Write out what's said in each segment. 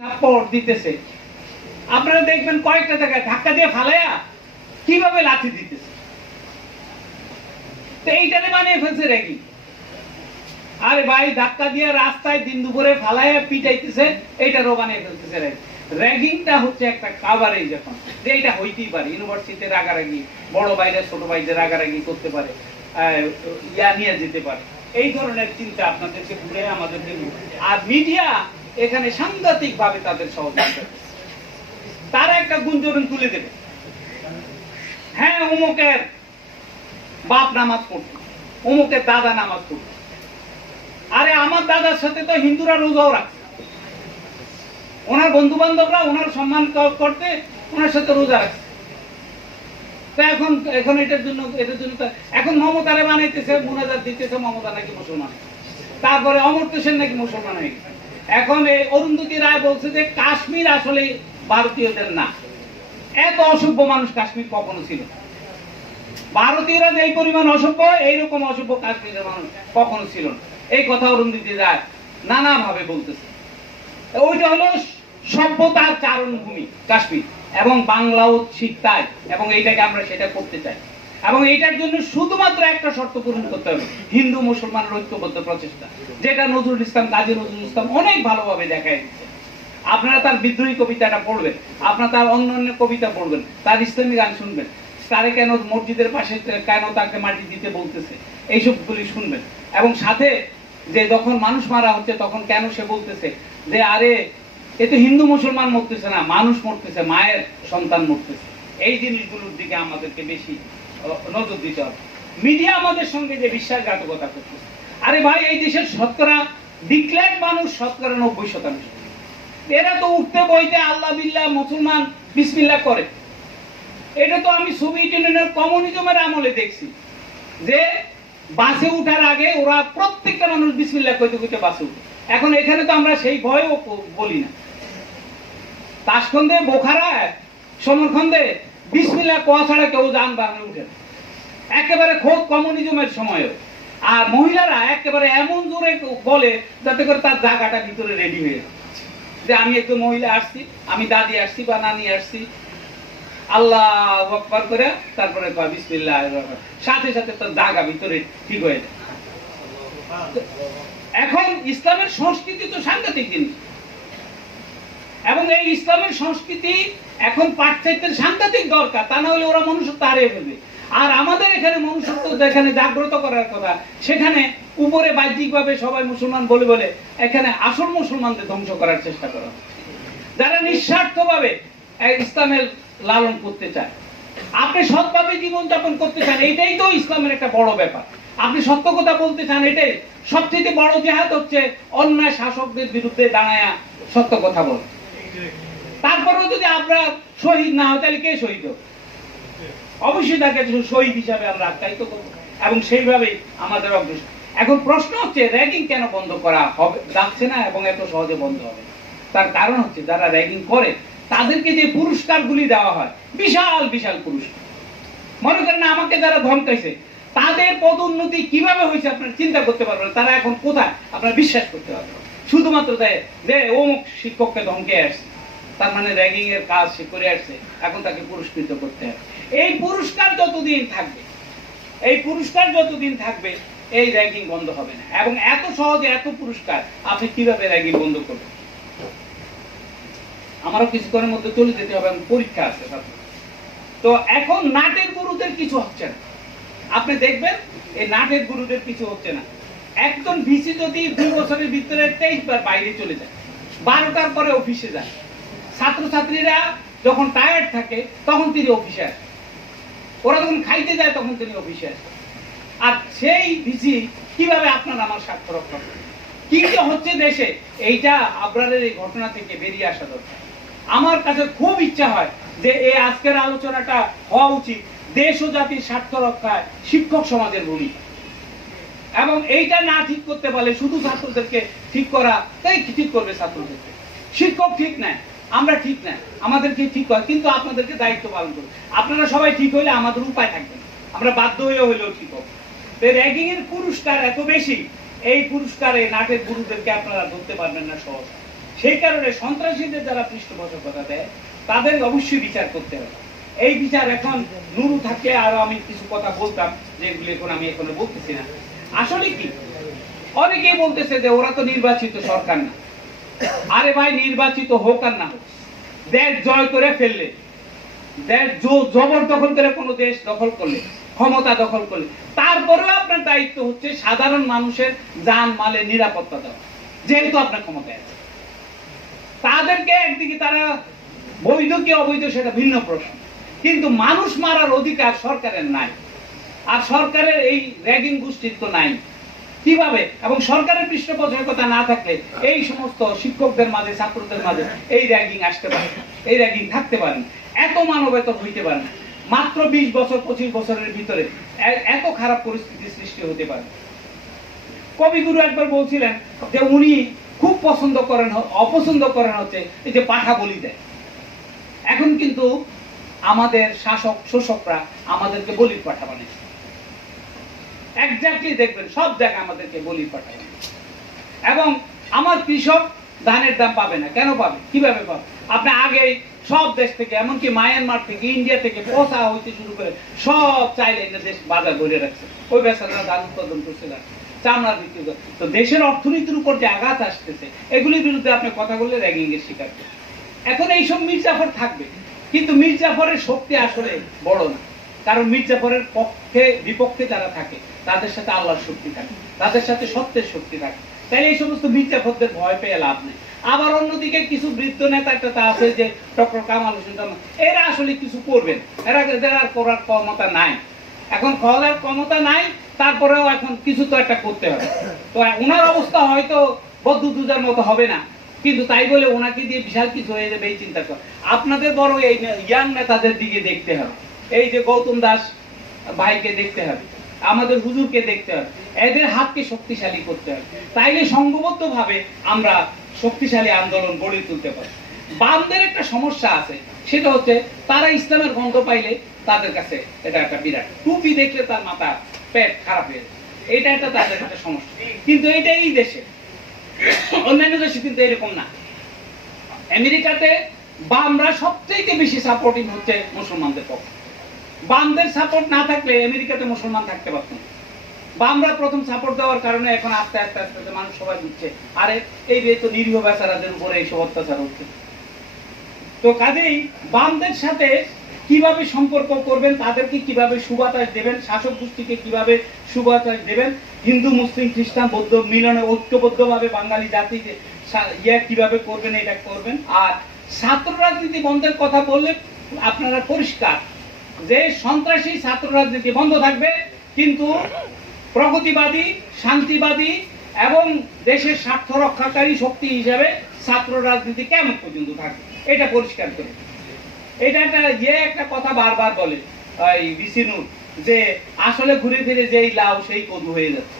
থাপ্পড় দিতেছে, আপনারা দেখবেন কয়েকটা জায়গায় ধাক্কা দিয়ে ফালাইয়া কিভাবে লাথি দিতেছে। তো এইটারে বানিয়ে ফেলছে র্যাগিং। আরে ভাই, ধাক্কা দিয়ে রাস্তায় দিন দুপুরে ফালাইয়া পিটাইতেছে, এইটারও বানিয়ে ফেলতেছে র্যাগিং। র্যাগিংটা হচ্ছে একটা কাভারেজ এখন, যে এটা হইতেই পারে। ইউনিভার্সিটিতে রাগারাগি, বড় ভাইরা ছোট ভাইদের রাগারাগি করতে পারে, ইয়া নিয়ে যেতে পারে, এই ধরনের চিন্তা আপনাদেরকে ঘুরে আমাদেরকে। আর মিডিয়া এখানে সাংঘাতিক ভাবে তাদের সহযোগিতা, তারা একটা গুঞ্জন তুলে দেবে, হ্যাঁ অমুকের বাপ নামাজ পড়ত, অমুকের দাদা নামাজ পড়ত। আরে আমার দাদার সাথে তো হিন্দুরা রোজাও রাখছে, ওনার বন্ধু বান্ধবরা ওনার সম্মান করতে ওনার সাথে রোজা রাখছে। তো এখন এটার জন্য এখন মমতারে বানাইতেছে, মুনাজাত দিতেছে, মমতা নাকি মুসলমান, তারপরে অমর্ত্য সেন নাকি মুসলমান হয়ে গেছে। এখন এই অরুন্ধতী রায় বলছে যে কাশ্মীর আসলে ভারতীয়দের না। এত অসভ্য মানুষ কাশ্মীর কখনো ছিল না। ভারতীয়রা যে এই পরিমাণ অসভ্য, এইরকম অসভ্য কাশ্মীরের মানুষ কখনো ছিল না। এই কথা অরুন্ধতী রায় নানা ভাবে বলতেছে। ওইটা হলো সভ্যতার চারণভূমি কাশ্মীর, এবং বাংলাও ঠিক তাই, এবং এইটাকে আমরা সেটা করতে চাই। এবং এইটার জন্য শুধুমাত্র একটা শর্ত পূরণ করতে হবে, হিন্দু মুসলমানের ঐক্যবদ্ধ প্রচেষ্টা, যেটা নজরুল ইসলাম, কাজী নজরুল ইসলাম অনেক ভালোভাবে দেখায় দিচ্ছে। আপনারা তার বিদ্রোহী কবিতাটা পড়বেন, আপনারা তার অন্যান্য কবিতা পড়বেন, তার ইসলামী গান শুনবেন, তারে কেন মসজিদের পাশে কেন তাকে মাটি দিতে বলতেছে, এইসবগুলি শুনবেন। এবং সাথে যে যখন মানুষ মারা হচ্ছে তখন কেন সে বলতেছে যে আরে এ তো হিন্দু মুসলমান মরতেছে না, মানুষ মরতেছে, মায়ের সন্তান মরতেছে। এই জিনিসগুলোর দিকে আমাদেরকে বেশি নজর দিতে হবে। মিডিয়া আমাদের সঙ্গে যে বিশ্বাসঘাতকতা করতেছে, আরে ভাই এই দেশের শতকরা ডিক্লেয়ার মানুষ শতকরা 90%। এরা তো উঠতে বইতে আল্লাহ বিল্লাহ মুসলমান বিসমিল্লাহ করে। এটা তো আমি সোভিয়েত ইউনিয়নের কমিউনিজমের আমলে দেখছি যে বাসে উঠার আগে ওরা প্রত্যেকটা মানুষ বিসমিল্লাহ কইতে কইতে বাসে উঠে। এখন এখানে তো আমরা সেই ভয়ও বলি না। তাসখন্দে, বোখারা, সমরখন্দে বিসমিল্লাহ কোয়া ছাড়া কেউ যানবাহনে উঠে না, একেবারে খোদ কমিউনিজমের সময়ও। আর মহিলারা একেবারে এমন জোরে বলে যাতে করে তার জায়গাটা ভিতরে রেডি হয়ে যায়, যে আমি একটু মহিলা আসছি, আমি দাদি আসছি বা নানি আসছি, আল্লাহু আকবার করে তারপরে কয় বিসমিল্লাহ, সাথে সাথে তার জায়গা ভিতরে ঠিক হয়ে যায়। এখন ইসলামের সংস্কৃতি তো সাংঘাতিক জিনিস, এবং এই ইসলামের সংস্কৃতি এখন পাশ্চাত্যের সাংঘাতিক দরকার, তা না হলে ওরা মনুষ্যত্ব হারিয়ে ফেলবে। আর আমাদের এখানে মনুষ্যত্ব যেখানে জাগ্রত করার কথা, সেখানে উপরে বাহ্যিকভাবে সবাই মুসলমান বলে বলে এখানে আসল মুসলমানদের ধ্বংস করার চেষ্টা করা, যারা নিঃস্বার্থভাবে ইসলামের লালন করতে চায়। আপনি সৎভাবে জীবনযাপন করতে চান, এইটাই তো ইসলামের একটা বড় ব্যাপার। আপনি সত্য কথা বলতে চান, এটাই সবচেয়ে বড় জিহাদ হচ্ছে অন্যায় শাসকদের বিরুদ্ধে দাঁড়ায়া সত্য কথা বল। তারপরেও যদি আমরা শহীদ না হয় তাহলে কে শহীদ হবে? অবশ্যই তাকে শহীদ হিসাবে আমরা আখ্যায়িত করবো, এবং সেইভাবেই আমাদের অগ্রসর। এখন প্রশ্ন হচ্ছে র্যাগিং কেন বন্ধ করা হবে যাচ্ছে না এবং এত সহজে বন্ধ হবে? তার কারণ হচ্ছে যারা র্যাগিং করে তাদেরকে যে পুরস্কারগুলি দেওয়া হয়, বিশাল বিশাল পুরস্কার। মনে করেন আমাকে যারা ধমকাইছে তাদের পদোন্নতি কিভাবে হয়েছে আপনারা চিন্তা করতে পারবেন। তারা এখন কোথায় আপনারা বিশ্বাস করতে পারবেন? শুধুমাত্র দেয় যে অমুক শিক্ষককে ধমকে আসছে, তার মানে র্যাগিং এর কাজ সে করে আসছে, এখন তাকে পুরস্কৃত করতে হবে। এই পুরস্কার যতদিন থাকবে, এই র্যাগিং বন্ধ হবে না। এবং এত সহজে এত পুরস্কার, আপনি কিভাবে র্যাগিং বন্ধ করবেন? আমারও কিছুক্ষণের মধ্যে চলে যেতে হবে, পরীক্ষা আছে। তো এখন নাটের গুরুদের কিছু হচ্ছে না, আপনি দেখবেন এই নাটের গুরুদের কিছু হচ্ছে না। একজন ভিসি যদি 2 বছরের ভিতরে 23 বার বাইরে চলে যায়, 12টার পরে অফিসে যায়, ছাত্রছাত্রীরা যখন টায়ার্ড থাকে তখন তিনি অফিসে আসে, ওরা যখন খাইতে যায় তখন তিনি অফিসে আসে। আর সেই ভিসি কিভাবে আপনার আমার স্বার্থ রক্ষা করবে? কি যে হচ্ছে দেশে, এইটা আবরারের এই ঘটনা থেকে বেরিয়ে আসা দরকার। আমার কাছে খুব ইচ্ছা হয় যে এই আজকের আলোচনাটা হওয়া উচিত দেশ ও জাতির স্বার্থ রক্ষায় শিক্ষক সমাজের ভূমিকা। এবং এইটা না ঠিক করতে পারলে শুধু ছাত্রদেরকে ঠিক করা, তাই ঠিক করবে ছাত্রদেরকে। শিক্ষক ঠিক নাই, আমরা ঠিক নাই, আমাদেরকে ঠিক করে, কিন্তু আপনাদেরকে দায়িত্ব পালন করবে। আপনারা সবাই ঠিক হইলে আমাদের উপায় থাকবে না, আমরা বাধ্য হইলেও ঠিক হবে। র্যাগিং এর পুরস্কার এত বেশি, এই পুরস্কারে নাটের গুরুদেরকে আপনারা ধরতে পারবেন না সহজ। সেই কারণে সন্ত্রাসীদের যারা পৃষ্ঠপোষকতা দেয় তাদের অবশ্যই বিচার করতে হবে। এই বিচার এখন নুরু থাকলে আরো আমি কিছু কথা বলতাম, যেগুলি এখন আমি এখনো বলতেছি না। আসলে কি, অনেকেই বলতেছে যে ওরা তো নির্বাচিত সরকার না। আরে ভাই, নির্বাচিত হোক আর না হোক, দেশ জয় করে ফেললে, দেশ জবরদখল করে কোনো দেশ দখল করলে, ক্ষমতা দখল করলে, তারপরেও আপনার দায়িত্ব হচ্ছে সাধারণ মানুষের জান মালের নিরাপত্তা দেওয়া। যেহেতু আপনার ক্ষমতায় আছে, তাদেরকে একদিকে তারা বৈধ কি অবৈধ সেটা ভিন্ন প্রশ্ন, কিন্তু মানুষ মারার অধিকার সরকারের নাই। আর সরকারের এই র্যাগিং গোষ্ঠীর তো নাই। কিভাবে? এবং সরকারের পৃষ্ঠপোষকতা না থাকলে এই সমস্ত শিক্ষকদের মাঝে, ছাত্রদের মাঝে এই র্যাগিং আসতে পারে, এই র্যাগিং থাকতে পারে না, এত মানবেতর হইতে পারে না। মাত্র 20 বছর 25 বছরের ভিতরে এত খারাপ পরিস্থিতি সৃষ্টি হতে পারে। কবিগুরু একবার বলছিলেন যে উনি খুব অপছন্দ করেন হচ্ছে এই যে পাঠা বলি দেয়। এখন কিন্তু আমাদের শাসক শোষকরা আমাদেরকে বলির পাঠা বানিয়েছে। এক্স্যাক্টলি দেখবেন সব জায়গায় আমাদেরকে বলির পাঠা বানিয়েছে। এবং আমার কৃষক ধানের দাম পাবে না। কেন পাবে? কিভাবে পাবে? আপনি আগে সব দেশ থেকে, এমনকি মায়ানমার থেকে, ইন্ডিয়া থেকে পচা হইতে শুরু করে সব চাইলে দেশ বাজার ভরে রাখছে। ওই বেচারা ধান উৎপাদন করছে না, চামড়া বিক্রি করে। তো দেশের অর্থনীতির উপর যে আঘাত আসতেছে, এগুলির বিরুদ্ধে আপনি কথা বললে র্যাগিং এর শিকার। এখন এইসব মির্জাফর থাকবে, কিন্তু মির্জাফরের শক্তি আসলে বড় না। কারণ মির্জাফরের পক্ষে বিপক্ষে যারা থাকে তাদের সাথে আল্লাহর শক্তি থাকে, তাদের সাথে সত্যের শক্তি থাকে। তাই এই সমস্ত মির্জাফরদের ভয় পেয়ে লাভ নেই। আবার অন্যদিকে কিছু বৃদ্ধ নেতা একটা আছে যে ডক্টর কামাল হোসেন, এরা আসলে কিছু করবেন, এদের আর করার ক্ষমতা নাই। এখন করার ক্ষমতা নাই, তারপরেও এখন কিছু তো একটা করতে হবে। তো ওনার অবস্থা হয়তো বদ্যুদার মতো হবে না, কিন্তু তাই বলে ওনাকে দিয়ে বিশাল কিছু হয়ে যাবে এই চিন্তা কর। আপনাদের বড় এই ইয়াং নেতাদের দিকে দেখতে হবে, এই যে গৌতম দাস ভাইকে দেখতে হবে, আমাদের হুজুরকে দেখতে হবে, এদের হাতকে শক্তিশালী করতে হবে। তাইলে সংঘবদ্ধ ভাবে আমরা শক্তিশালী আন্দোলন গড়ে তুলতে পারি। বামদের একটা সমস্যা আছে, সেটা হচ্ছে তারা ইসলামের গন্ধ পাইলে তাদের কাছে এটা একটা বিরাট, টুপি দেখলে তার মাথা পেট খারাপ হয়ে যায়। এটা একটা তাদের একটা সমস্যা। কিন্তু এটা এই দেশে, অন্যান্য দেশে কিন্তু এরকম না। আমেরিকাতে বামরা সবথেকে বেশি সাপোর্টিং হচ্ছে মুসলমানদের পক্ষে। বামদের সাপোর্ট না থাকলে আমেরিকাতে মুসলমান থাকতে পারত না। বামরা প্রথম সাপোর্ট দেওয়ার কারণে এখন আস্তে আস্তে আস্তে আস্তে মানুষ সবাই বুঝছে, আরে এই যে তো নিরীহ বেচারাদের উপরে এইসব অত্যাচার হচ্ছে। তো কাজেই বামদের সাথে কিভাবে সম্পর্ক করবেন, তাদেরকে কিভাবে সুবাতাস দেবেন, শাসক গোষ্ঠীকে কিভাবে সুবাতাস দেবেন, হিন্দু মুসলিম খ্রিস্টান বৌদ্ধ মিলনে ঐক্যবদ্ধভাবে বাঙালি জাতিকে কিভাবে করবেন, এটা করবেন। আর ছাত্র রাজনীতি বন্ধের কথা বললে আপনারা পরিষ্কার যে সন্ত্রাসী ছাত্র রাজনীতি বন্ধ থাকবে, কিন্তু প্রগতিবাদী, শান্তিবাদী এবং দেশের স্বার্থ রক্ষাকারী শক্তি হিসেবে ছাত্র রাজনীতি কেমন পর্যন্ত থাকবে, এটা পরিষ্কার করে। এটা একটা কথা বারবার বলে এই বিসিনুর, যে আসলে ঘুরে ফিরে যেই লাউ সেই কদু হয়ে যাচ্ছে।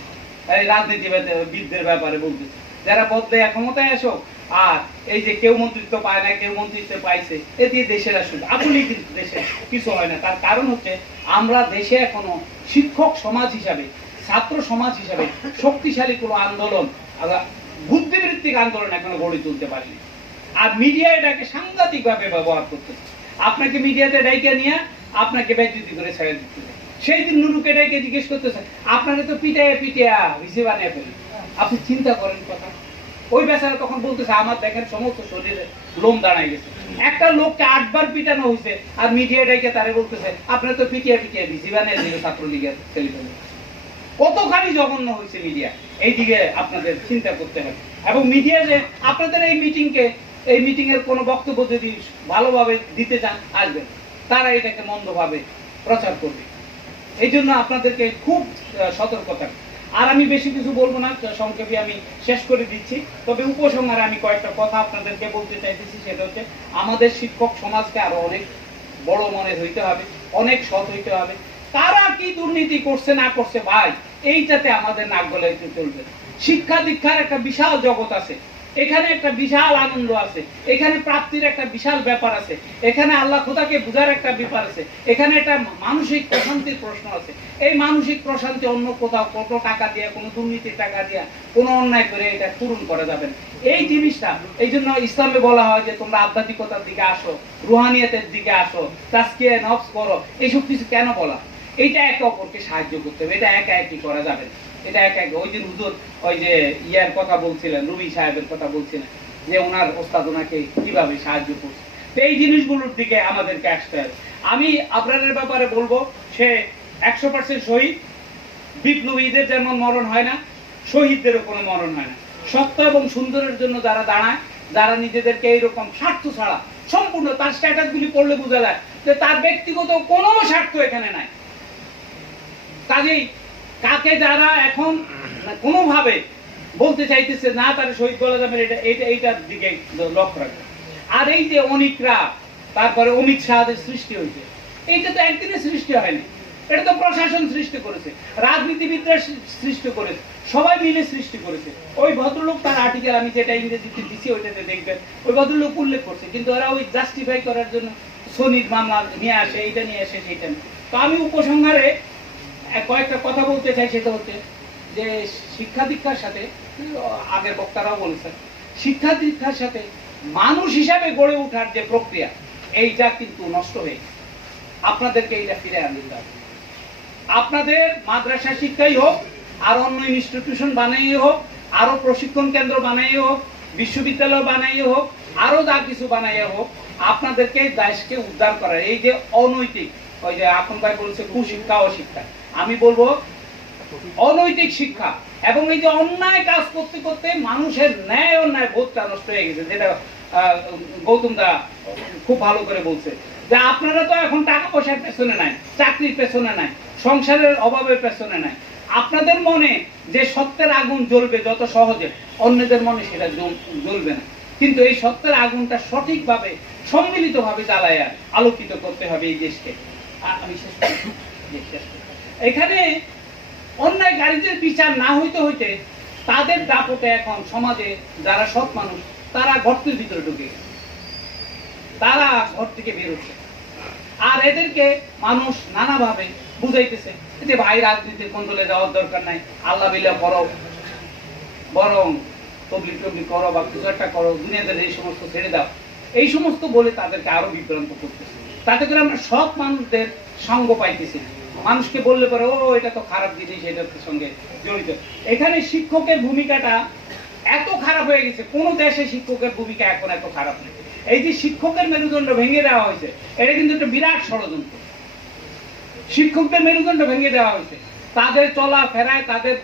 এই রাজনীতিবিদদের ব্যাপারে বলতেছে, যারা বদলে ক্ষমতায় আসো, আর এই যে কেউ মন্ত্রিত্ব পায় না, কেউ মন্ত্রিত্ব পাইছে, এতে দেশের আসলে আসলেই কিন্তু দেশে কিছু হয় না। তার কারণ হচ্ছে আমরা দেশে এখনো শিক্ষক সমাজ হিসাবে, ছাত্র সমাজ হিসাবে শক্তিশালী কোনো আন্দোলন, বুদ্ধিবৃত্তিক আন্দোলন এখনো গড়ে তুলতে পারিনি। আর মিডিয়া এটাকে সাংঘাতিক ভাবে ব্যবহার করতেছে। আপনাকে মিডিয়াতে ডাইকে নিয়ে আপনাকে ব্যাজ্যুতি করে ছেড়ে দিচ্ছে। সেই দিন নুরুকে ডাইকে জিজ্ঞেস করতেছে, আপনাকে তো পিটিয়া ভিসি বানিয়ে ফেলেন, আপনি চিন্তা করেন কথা। ওই বেচারা তখন বলতেছে, আমার দেখেন সমস্ত শরীরে লোম দাঁড়ায় গেছে। একটা লোককে 8 বার পিটানো হয়েছে, আর মিডিয়া ডাইকে তারে বলতেছে, আপনার তো পিটিয়া ভিসি বানিয়ে দিল ছাত্রলীগের ছেলেপেলে। কতখানি জঘন্য হয়েছে মিডিয়া, এইদিকে আপনাদের চিন্তা করতে হবে। এবং মিডিয়া যে আপনাদের এই মিটিং এর কোনো বক্তব্য যদি ভালোভাবে দিতে চান, আসবেন, তারা এটাকে মন্দভাবে প্রচার করবে। এই জন্য আপনাদেরকে খুব সতর্ক থাকবে। আর আমি বেশি কিছু বলবো না, সংক্ষেপে আমি শেষ করে দিচ্ছি। তবে উপসংহারে আমি কয়েকটা কথা আপনাদেরকে বলতে চাইতেছি, সেটা হচ্ছে আমাদের শিক্ষক সমাজকে আরো অনেক বড় মনের হইতে হবে, অনেক সৎ হইতে হবে। তারা কি দুর্নীতি করছে না করছে ভাই, এইটাতে আমাদের নাক গলাইতে চলবে। শিক্ষা দীক্ষার একটা বিশাল জগৎ আছে, এখানে একটা বিশাল আনন্দ আছে, এখানে প্রাপ্তির একটা বিশাল ব্যাপার আছে, এখানে আল্লাহ খোদাকে বুঝার একটা ব্যাপার আছে, এখানে একটা মানসিক প্রশান্তির প্রশ্ন আছে। এই মানসিক প্রশান্তি অন্য কোথাও কত টাকা দিয়ে, কোনো দুর্নীতির টাকা দিয়ে, কোনো অন্যায় করে এটা পূরণ করা যাবে না। এই জিনিসটা, এই জন্য ইসলামে বলা হয় যে তোমরা আধ্যাত্মিকতার দিকে আসো, রুহানিয়াতের দিকে আসো, তাজকিয়া নফস করো। এইসব কিছু কেন বলা? এইটা একে অপরকে সাহায্য করতে হবে, এটা একা একই করা যাবে না। এটা একা একা, ওই দিন হুজুর ওই যে ইয়ার কথা বলছিলেন, রুবি সাহেবের কথা বলছিলেন যে ওনার ওস্তাদ ওনাকে কিভাবে সাহায্য করছে। তো এই জিনিসগুলোর দিকে আমাদেরকে আসতে হবে। আমি আবরারের ব্যাপারে বলবো, সে 100% শহীদ। বিপ্লবীদের যেমন মরণ হয় না, শহীদদেরও কোনো মরণ হয় না। সত্য এবং সুন্দরের জন্য যারা দাঁড়ায়, যারা নিজেদেরকে এইরকম স্বার্থ ছাড়া, সম্পূর্ণ তার স্ট্যাটাস গুলি পড়লে বোঝা যায় যে তার ব্যক্তিগত কোনো স্বার্থ এখানে নাই। কাজেই কাকে যারা এখন কোনোভাবে বলতে চাইতেছে না তার শহীদ বলা যাবে, এইটার দিকে লক্ষ্য রাখবে। আর এই যে অনিকরা, তারপরে অমিত শাহদের সৃষ্টি হয়েছে, এইটা তো একদিনে সৃষ্টি হয়নি, এটা তো প্রশাসন সৃষ্টি করেছে, রাজনীতিবিদরা সৃষ্টি করেছে, সবাই মিলে সৃষ্টি করেছে। ওই ভদ্রলোক তার আর্টিকেল আমি যেটা ইংরেজিতে দিচ্ছি ওইটাতে দেখবেন, ওই ভদ্রলোক উল্লেখ করছে, কিন্তু ওরা ওই জাস্টিফাই করার জন্য সনির মামলা নিয়ে আসে, এইটা নিয়ে আসে, সেইটা নিয়ে। তো আমি উপসংহারে কয়েকটা কথা বলতে চাই। সেটা হচ্ছে যে শিক্ষা দীক্ষার সাথে, আগের বক্তারাও বলেছেন, শিক্ষা দীক্ষার সাথে মানুষ হিসাবে গড়ে ওঠার যে প্রক্রিয়া, এইটা কিন্তু নষ্ট হয়ে গেছে। আপনাদেরকে এইটা ফিরে আনতে হবে। আপনাদের মাদ্রাসা শিক্ষাই হোক, আর অন্য ইনস্টিটিউশন বানাই হোক, আরো প্রশিক্ষণ কেন্দ্র বানাই হোক, বিশ্ববিদ্যালয় বানাই হোক, আরো যা কিছু বানাই হোক, আপনাদেরকে দেশকে উদ্ধার করার এই যে অনৈতিক, ওই যে আপন ভাই বলছে কুশিক্ষা অশিক্ষা, আমি বলবো অনৈতিক শিক্ষা এবং এই যে অন্যায় কাজ করতে করতে মানুষের ন্যায় অন্যায় বোধটা নষ্ট হয়ে গেছে, যেটা গৌতম দা খুব ভালো করে বলছে যে আপনারা তো এখন টাকা পয়সার পেছনে নাই, চাকরির পেছনে নাই, সংসারের অভাবের পেছনে নাই। আপনাদের মনে যে সত্যের আগুন জ্বলবে যত সহজে, অন্যদের মনে সেটা জ্বলবে না। কিন্তু এই সত্যের আগুনটা সঠিকভাবে সম্মিলিতভাবে জ্বালায়া আলোকিত করতে হবে এই দেশকে। আমি শেষ করি। এখানে অন্যায়কারীদের বিচার না হইতে হইতে তাদের দাপটে এখন সমাজে যারা সৎ মানুষ তারা গর্তের ভিতরে ঢুকে গেছে, তারা ঘর থেকে বেরোচ্ছে। আর এদেরকে মানুষ নানাভাবে বুঝাইতেছে যে ভাই রাজনীতির কোন্দলে যাওয়ার দরকার নাই, আল্লাহ বিল্লাহ করো, বরং তবলিগ টবলিগ করো বা কিছু একটা করো, দুনিয়াদের এই সমস্ত ছেড়ে দাও, এই সমস্ত বলে তাদেরকে আরো বিভ্রান্ত করতেছে। তাতে করে আমরা সৎ মানুষদের সঙ্গ পাইতেছি। মানুষকে বললে পরে ও এটা তো খারাপ জিনিস, এটার সঙ্গে জড়িত। এখানে শিক্ষকের ভূমিকাটা এত খারাপ হয়ে গেছে, কোন দেশে শিক্ষকের ভূমিকা এখন এত খারাপ নেই। এই যে শিক্ষকের মেরুদণ্ড ভেঙে দেওয়া হয়েছে, এটা কিন্তু একটা বিরাট ষড়যন্ত্র। শিক্ষকদের মেরুদণ্ড ভেঙে দেওয়া হয়েছে, তাদের চলা ফেরায়, তাদের